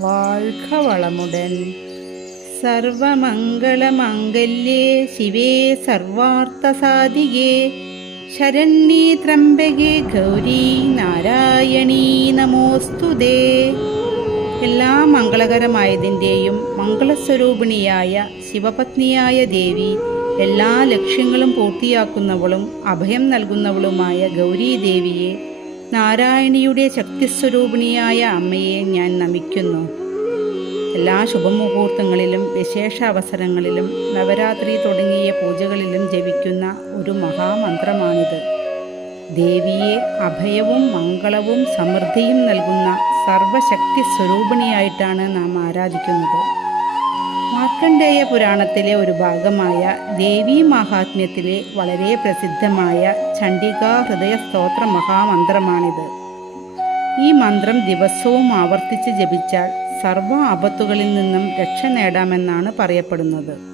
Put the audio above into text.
வாழ்க வளமுடன். സർവമംഗളമംഗല്യേ ശിവേ സർവാർത്ഥസാധികേ ശരണ്യേ ത്രംബകേ ഗൗരി നാരായണീ നമോസ്തുതേ. എല്ലാ മംഗളകരമായതിൻ്റെയും മംഗളസ്വരൂപിണിയായ ശിവപത്നിയായ ദേവി, എല്ലാ ലക്ഷ്യങ്ങളും പൂർത്തിയാക്കുന്നവളും അഭയം നൽകുന്നവളുമായ ഗൗരീദേവിയെ, നാരായണിയുടെ ശക്തിസ്വരൂപിണിയായ അമ്മയെ ഞാൻ നമിക്കുന്നു. എല്ലാ ശുഭമുഹൂർത്തങ്ങളിലും വിശേഷ അവസരങ്ങളിലും നവരാത്രി തുടങ്ങിയ പൂജകളിലും ജപിക്കുന്ന ഒരു മഹാമന്ത്രമാണിത്. ദേവിയെ അഭയവും മംഗളവും സമൃദ്ധിയും നൽകുന്ന സർവശക്തി സ്വരൂപിണിയായിട്ടാണ് നാം ആരാധിക്കുന്നത്. മാർക്കണ്ഡേയ പുരാണത്തിലെ ഒരു ഭാഗമായ ദേവീ മഹാത്മ്യത്തിലെ വളരെ പ്രസിദ്ധമായ ചണ്ഡികാ ഹൃദയ സ്തോത്ര മഹാമന്ത്രമാണിത്. ഈ മന്ത്രം ദിവസവും ആവർത്തിച്ച് ജപിച്ചാൽ സർവ്വ ആപത്തുകളിൽ നിന്നും രക്ഷ നേടാമെന്നാണ് പറയപ്പെടുന്നത്.